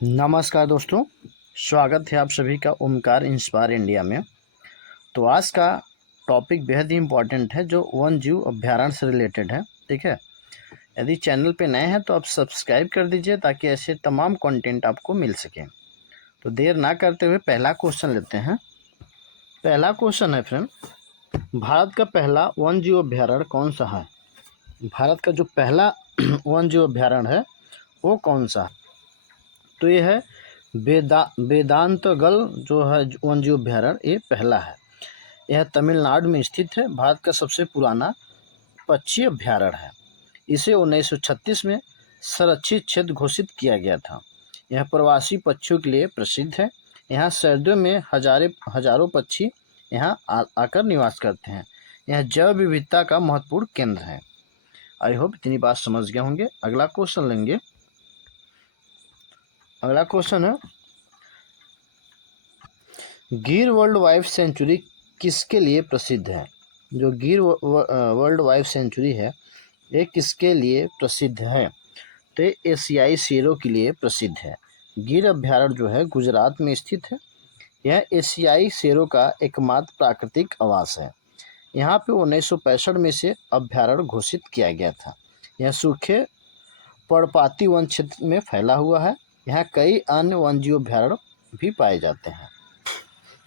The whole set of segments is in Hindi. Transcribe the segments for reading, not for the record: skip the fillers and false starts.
नमस्कार दोस्तों, स्वागत है आप सभी का ओमकार इंस्पायर इंडिया में। तो आज का टॉपिक बेहद ही इम्पोर्टेंट है जो वन जीव अभ्यारण्य से रिलेटेड है। ठीक है, यदि चैनल पे नए हैं तो आप सब्सक्राइब कर दीजिए ताकि ऐसे तमाम कंटेंट आपको मिल सके। तो देर ना करते हुए पहला क्वेश्चन लेते हैं। पहला क्वेश्चन है फ्रेंड, भारत का पहला वन जीव अभ्यारण्य कौन सा है? भारत का जो पहला वन जीव अभ्यारण्य है वो कौन सा है? तो ये है वेदांतगल जो है वन जीव अभ्यारण्य, ये पहला है। यह तमिलनाडु में स्थित है। भारत का सबसे पुराना पक्षी अभ्यारण्य है। इसे 1936 में संरक्षित क्षेत्र घोषित किया गया था। यह प्रवासी पक्षियों के लिए प्रसिद्ध है। यहाँ सर्दियों में हजारों पक्षी यहाँ आकर निवास करते हैं। यह जैव विविधता का महत्वपूर्ण केंद्र है। आई होप इतनी बात समझ गए होंगे। अगला क्वेश्चन लेंगे। अगला क्वेश्चन है, गिर वर्ल्ड वाइल्ड सेंचुरी किसके लिए प्रसिद्ध है? जो गिर वर्ल्ड वाइल्ड सेंचुरी है ये किसके लिए प्रसिद्ध है? तो ये एशियाई शेरों के लिए प्रसिद्ध है। गिर अभ्यारण्य जो है गुजरात में स्थित है। यह एशियाई शेरों का एकमात्र प्राकृतिक आवास है। यहाँ पे 1965 में से अभ्यारण्य घोषित किया गया था। यह सूखे पर्णपाती वन क्षेत्र में फैला हुआ है। यहाँ कई अन्य वन्यजीव अभ्यारण्य भी पाए जाते हैं।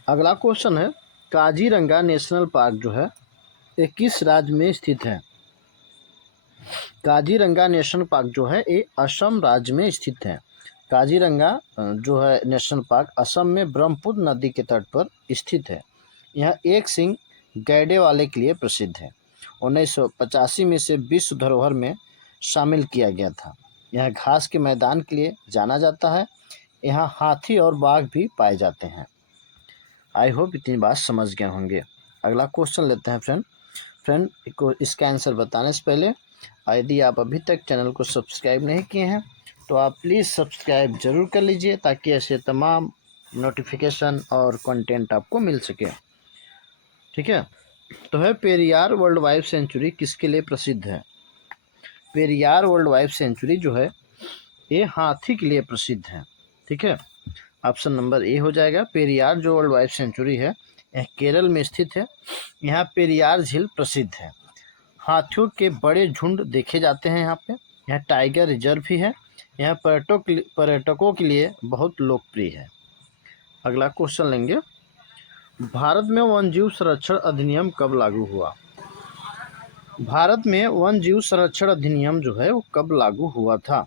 अगला क्वेश्चन है, काजीरंगा नेशनल पार्क जो है ये किस राज्य में स्थित है? काजीरंगा नेशनल पार्क जो है ये असम राज्य में स्थित है। काजीरंगा जो है नेशनल पार्क असम में ब्रह्मपुत्र नदी के तट पर स्थित है। यह एक सिंह गैंडे वाले के लिए प्रसिद्ध है। 1985 में से विश्व धरोहर में शामिल किया गया था। यह घास के मैदान के लिए जाना जाता है। यहाँ हाथी और बाघ भी पाए जाते हैं। आई होप इतनी बात समझ गए होंगे। अगला क्वेश्चन लेते हैं फ्रेंड को इसका आंसर बताने से पहले यदि आप अभी तक चैनल को सब्सक्राइब नहीं किए हैं तो आप प्लीज़ सब्सक्राइब जरूर कर लीजिए ताकि ऐसे तमाम नोटिफिकेशन और कंटेंट आपको मिल सके। ठीक है, तो है पेरियार वर्ल्ड वाइल्ड सेंचुरी किसके लिए प्रसिद्ध है? पेरियार वर्ल्ड वाइल्ड सेंचुरी जो है ये हाथी के लिए प्रसिद्ध है। ठीक है, ऑप्शन नंबर ए हो जाएगा। पेरियार जो वर्ल्ड वाइल्ड सेंचुरी है यह केरल में स्थित है। यहाँ पेरियार झील प्रसिद्ध है। हाथियों के बड़े झुंड देखे जाते हैं यहाँ पे। यह टाइगर रिजर्व भी है। यह पर्यटकों के लिए बहुत लोकप्रिय है। अगला क्वेश्चन लेंगे, भारत में वन्यजीव संरक्षण अधिनियम कब लागू हुआ? भारत में वन्यजीव संरक्षण अधिनियम जो है वो कब लागू हुआ था?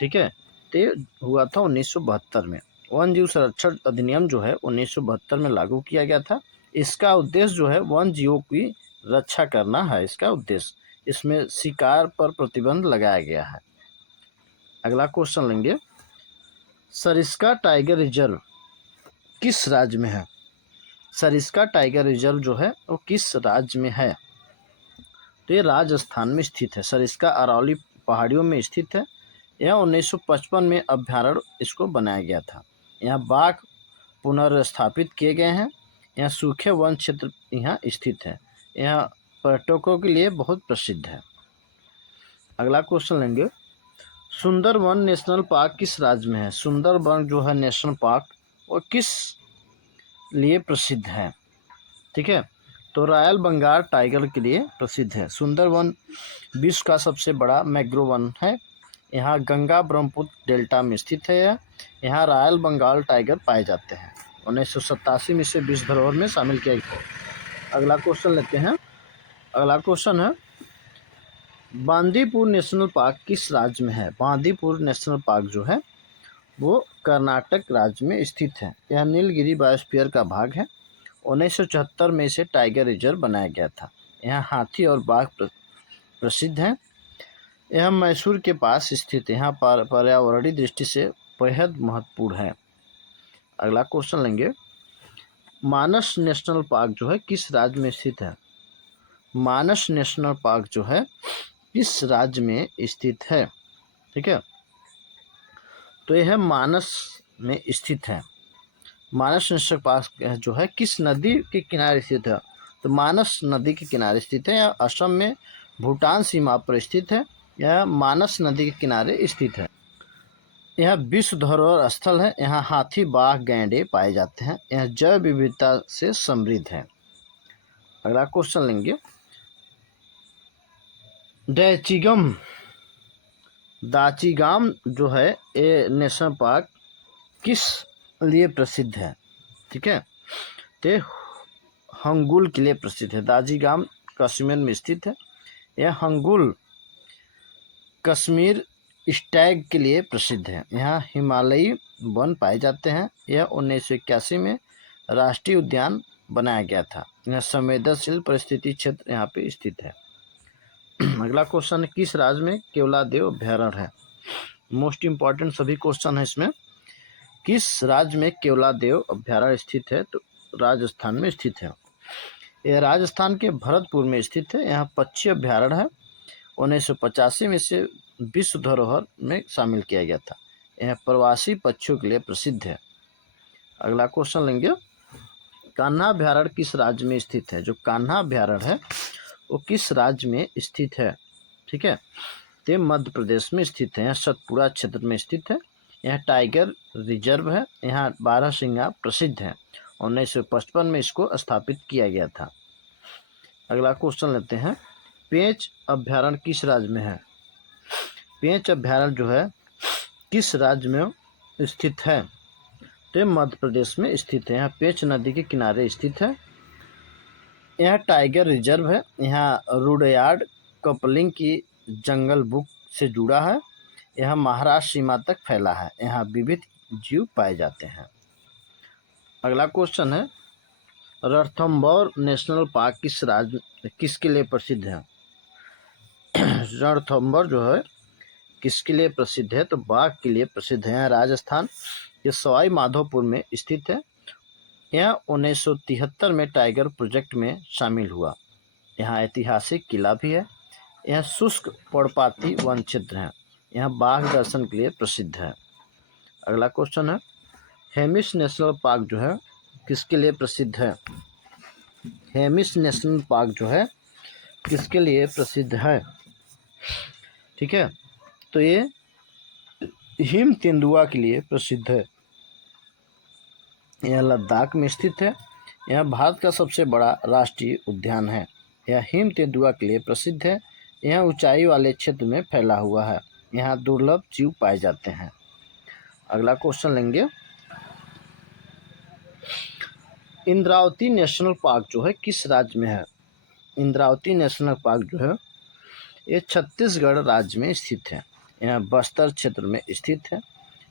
ठीक है, तो हुआ था 1972 में। वन्यजीव संरक्षण अधिनियम जो है 1972 में लागू किया गया था। इसका उद्देश्य जो है वन्य जीवों की रक्षा करना है। इसका उद्देश्य, इसमें शिकार पर प्रतिबंध लगाया गया है। अगला क्वेश्चन लेंगे, सरिस्का टाइगर रिजर्व किस राज्य में है? सरिस्का टाइगर रिजर्व जो है वो किस राज्य में है? तो ये राजस्थान में स्थित है। सरिस्का अरवली पहाड़ियों में स्थित है। यह 1955 में अभ्यारण्य इसको बनाया गया था। यहाँ बाघ पुनर्स्थापित किए गए हैं। यहाँ सूखे वन क्षेत्र यहाँ स्थित है। यह पर्यटकों के लिए बहुत प्रसिद्ध है। अगला क्वेश्चन लेंगे, सुंदरवन नेशनल पार्क किस राज्य में है? सुंदरवन जो है नेशनल पार्क वो किस लिए प्रसिद्ध है? ठीक है, तो रॉयल बंगाल टाइगर के लिए प्रसिद्ध है। सुंदरवन विश्व का सबसे बड़ा मैंग्रोव वन है। यहाँ गंगा ब्रह्मपुत्र डेल्टा में स्थित है। यहाँ रॉयल बंगाल टाइगर पाए जाते हैं। 1987 में से विश्व धरोहर में शामिल किया गया। अगला क्वेश्चन लेते हैं। अगला क्वेश्चन है, बांदीपुर नेशनल पार्क किस राज्य में है? बांदीपुर नेशनल पार्क जो है वो कर्नाटक राज्य में स्थित है। यह नीलगिरी बायोस्फीयर का भाग है। 1974 में इसे टाइगर रिजर्व बनाया गया था। यहाँ हाथी और बाघ प्रसिद्ध हैं। यह मैसूर के पास स्थित है। यहाँ पर्यावरणीय दृष्टि से बेहद महत्वपूर्ण है। अगला क्वेश्चन लेंगे, मानस नेशनल पार्क जो है किस राज्य में स्थित है? मानस नेशनल पार्क जो है किस राज्य में स्थित है? ठीक है, तो यह मानस में स्थित है। मानस नेशनल पार्क जो है किस नदी के किनारे स्थित है? तो मानस नदी के किनारे स्थित है। यह असम में भूटान सीमा पर स्थित है। यह मानस नदी के किनारे स्थित है। यह विश्व धरोहर स्थल है। यहाँ हाथी, बाघ, गैंडे पाए जाते हैं। यह जैव विविधता से समृद्ध है। अगला क्वेश्चन लेंगे, दाचीगाम जो है ये नेशनल पार्क किस लिए प्रसिद्ध है? ठीक है, तो हंगुल के लिए प्रसिद्ध है। दाचीगाम कश्मीर में स्थित है। यह हंगुल कश्मीर स्टैग के लिए प्रसिद्ध है। यहाँ हिमालयी वन पाए जाते हैं। यह 1981 में राष्ट्रीय उद्यान बनाया गया था। यह संवेदनशील परिस्थिति क्षेत्र यहाँ पे स्थित है। अगला क्वेश्चन है, किस राज्य में केवलादेव अभ्यारण्य है? मोस्ट इम्पॉर्टेंट सभी क्वेश्चन है इसमें। किस राज्य में केवलादेव अभ्यारण्य स्थित है? तो राजस्थान में स्थित है। यह राजस्थान के भरतपुर में स्थित है। यहाँ पक्षी अभ्यारण्य है। 1985 में इसे विश्व धरोहर में शामिल किया गया था। यह प्रवासी पक्षियों के लिए प्रसिद्ध है। अगला क्वेश्चन लेंगे, कान्हा अभ्यारण्य किस राज्य में स्थित है? जो कान्हा अभ्यारण्य है वो किस राज्य में स्थित है? ठीक है, तो मध्य प्रदेश में स्थित है। यहाँ सतपुड़ा क्षेत्र में स्थित है। यह टाइगर रिजर्व है। यहाँ बारहसिंगा प्रसिद्ध है। 1955 में इसको स्थापित किया गया था। अगला क्वेश्चन लेते हैं, पेंच अभ्यारण्य किस राज्य में है? पेंच अभ्यारण्य जो है किस राज्य में स्थित है? तो मध्य प्रदेश में स्थित है। यहाँ पेंच नदी के किनारे स्थित है। यह टाइगर रिजर्व है। यहाँ रुडयार्ड कपलिंग की जंगल बुक से जुड़ा है। यह महाराष्ट्र सीमा तक फैला है। यहाँ विविध जीव पाए जाते हैं। अगला क्वेश्चन है, रणथंभौर नेशनल पार्क किस राज्य किसके लिए प्रसिद्ध है? रणथंभौर जो है किसके लिए प्रसिद्ध है? तो बाघ के लिए प्रसिद्ध है। यहाँ राजस्थान के सवाई माधोपुर में स्थित है। यह 1973 में टाइगर प्रोजेक्ट में शामिल हुआ। यहाँ ऐतिहासिक किला भी है। यह शुष्क पर्णपाती वन क्षेत्र है। यहाँ बाघ दर्शन के लिए प्रसिद्ध है। अगला क्वेश्चन है, हेमिस नेशनल पार्क जो है किसके लिए प्रसिद्ध है? हेमिस नेशनल पार्क जो है किसके लिए प्रसिद्ध है? ठीक है, तो ये हिम तेंदुआ के लिए प्रसिद्ध है। यह लद्दाख में स्थित है। यह भारत का सबसे बड़ा राष्ट्रीय उद्यान है। यह हिम तेंदुआ के लिए प्रसिद्ध है। यह ऊंचाई वाले क्षेत्र में फैला हुआ है। यहाँ दुर्लभ जीव पाए जाते हैं। अगला क्वेश्चन लेंगे, इंद्रावती नेशनल पार्क जो है किस राज्य में है? इंद्रावती नेशनल पार्क जो है ये छत्तीसगढ़ राज्य में स्थित है। यह बस्तर क्षेत्र में स्थित है।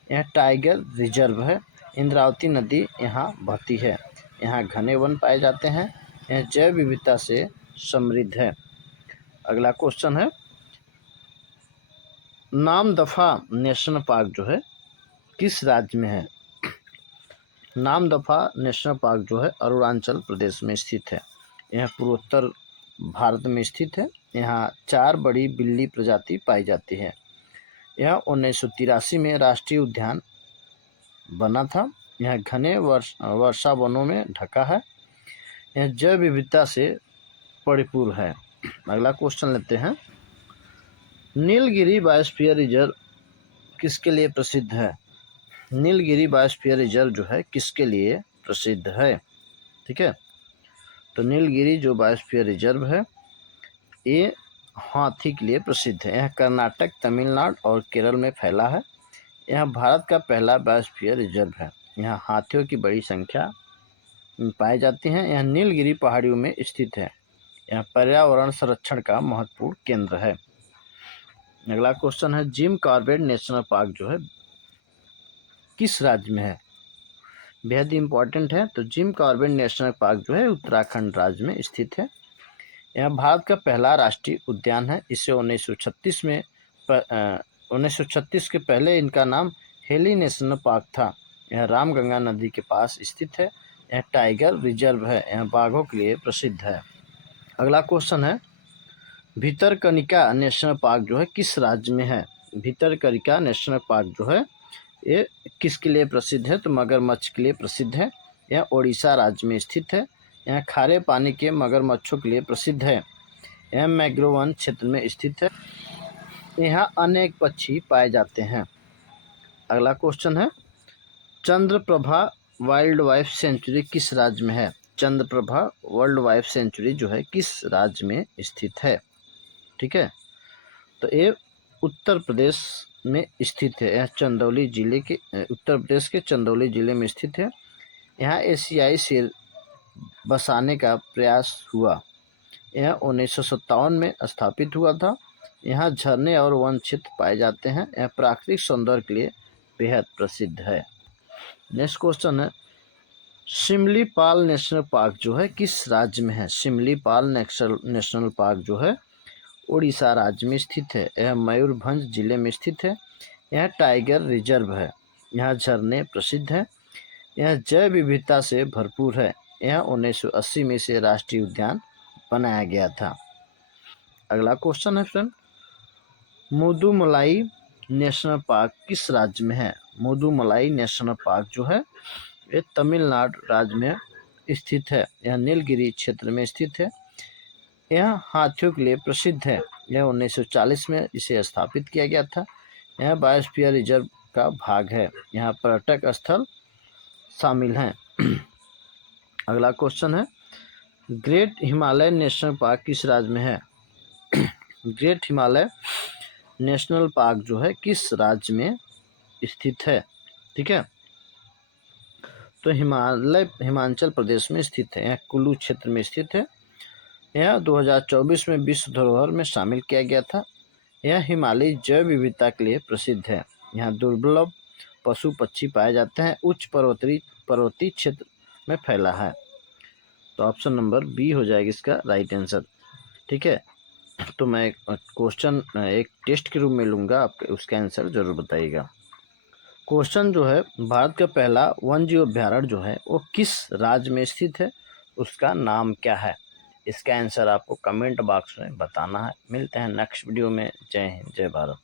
यह टाइगर रिजर्व है। इंद्रावती नदी यहाँ बहती है। यहाँ घने वन पाए जाते हैं। यह जैव विविधता से समृद्ध है। अगला क्वेश्चन है, नामदफा नेशनल पार्क जो है किस राज्य में है? नामदफा नेशनल पार्क जो है अरुणाचल प्रदेश में स्थित है। यह पूर्वोत्तर भारत में स्थित है। यहाँ 4 बड़ी बिल्ली प्रजाति पाई जाती है। यह 1983 में राष्ट्रीय उद्यान बना था। यह घने वर्षा वनों में ढका है। यह जैव विविधता से परिपूर्ण है। अगला क्वेश्चन लेते हैं, नीलगिरी बायोस्फीयर रिजर्व किसके लिए प्रसिद्ध है? नीलगिरी बायोस्फीयर रिजर्व जो है किसके लिए प्रसिद्ध है? ठीक है, तो नीलगिरी जो बायोस्फीयर रिजर्व है ये हाथी के लिए प्रसिद्ध है। यह कर्नाटक, तमिलनाडु और केरल में फैला है। यह भारत का पहला बायोस्फीयर रिजर्व है। यहाँ हाथियों की बड़ी संख्या पाई जाती हैं। यह नीलगिरी पहाड़ियों में स्थित है। यह पर्यावरण संरक्षण का महत्वपूर्ण केंद्र है। अगला क्वेश्चन है, जिम कॉर्बेट नेशनल पार्क जो है किस राज्य में है? बेहद इम्पॉर्टेंट है। तो जिम कॉर्बेट नेशनल पार्क जो है उत्तराखंड राज्य में स्थित है। यह भारत का पहला राष्ट्रीय उद्यान है। इसे 1936 के पहले इनका नाम हेली नेशनल पार्क था। यह रामगंगा नदी के पास स्थित है। यह टाइगर रिजर्व है। यह बाघों के लिए प्रसिद्ध है। अगला क्वेश्चन है, भितरकनिका नेशनल पार्क जो है किस राज्य में है? भितरकनिका नेशनल पार्क जो है ये किसके लिए प्रसिद्ध है? तो मगरमच्छ के लिए प्रसिद्ध है। यह ओडिशा राज्य में स्थित है। यह खारे पानी के मगरमच्छों के लिए प्रसिद्ध है। यह मैंग्रोव वन क्षेत्र में स्थित है। यहाँ अनेक पक्षी पाए जाते हैं। अगला क्वेश्चन है, चंद्रप्रभा वाइल्ड लाइफ सेंचुरी किस राज्य में है? चंद्रप्रभा वर्ल्ड लाइफ सेंचुरी जो है किस राज्य में स्थित है? ठीक है, तो ये उत्तर प्रदेश में स्थित है। यह चंदौली जिले के उत्तर प्रदेश के चंदौली जिले में स्थित है। यहाँ एशियाई शेर बसाने का प्रयास हुआ। यह 1957 में स्थापित हुआ था। यहाँ झरने और वन क्षेत्र पाए जाते हैं। यह प्राकृतिक सौंदर्य के लिए बेहद प्रसिद्ध है। नेक्स्ट क्वेश्चन है, शिमलीपाल नेशनल पार्क जो है किस राज्य में है? शिमलीपाल नेशनल पार्क जो है उड़ीसा राज्य में स्थित है। यह मयूरभंज जिले में स्थित है। यह टाइगर रिजर्व है। यहाँ झरने प्रसिद्ध हैं। यह जैव विविधता से भरपूर है। यह 1980 में से राष्ट्रीय उद्यान बनाया गया था। अगला क्वेश्चन है फ्रेंड, मुदुमलाई नेशनल पार्क किस राज्य में है? मुदुमलाई नेशनल पार्क जो है ये तमिलनाडु राज्य में स्थित है। यह नीलगिरी क्षेत्र में स्थित है। यह हाथियों के लिए प्रसिद्ध है। यह 1940 में इसे स्थापित किया गया था। यह बायोस्फीयर रिजर्व का भाग है। यहाँ पर्यटक स्थल शामिल हैं। अगला क्वेश्चन है, ग्रेट हिमालय नेशनल पार्क किस राज्य में है? ग्रेट हिमालय नेशनल पार्क जो है किस राज्य में स्थित है? ठीक है, तो हिमाचल प्रदेश में स्थित है। यह कुल्लू क्षेत्र में स्थित है। यह 2024 में विश्व धरोहर में शामिल किया गया था। यह हिमालयी जैव विविधता के लिए प्रसिद्ध है। यहाँ दुर्लभ पशु पक्षी पाए जाते हैं। उच्च पर्वतीय क्षेत्र में फैला है। तो ऑप्शन नंबर बी हो जाएगा इसका राइट आंसर। ठीक है, तो मैं क्वेश्चन एक टेस्ट के रूप में लूँगा, आप उसका आंसर जरूर बताइएगा। क्वेश्चन जो है, भारत का पहला वन्यजीव अभ्यारण्य जो है वो किस राज्य में स्थित है? उसका नाम क्या है? इसका आंसर आपको कमेंट बॉक्स में बताना है। मिलते हैं नेक्स्ट वीडियो में। जय हिंद, जय भारत।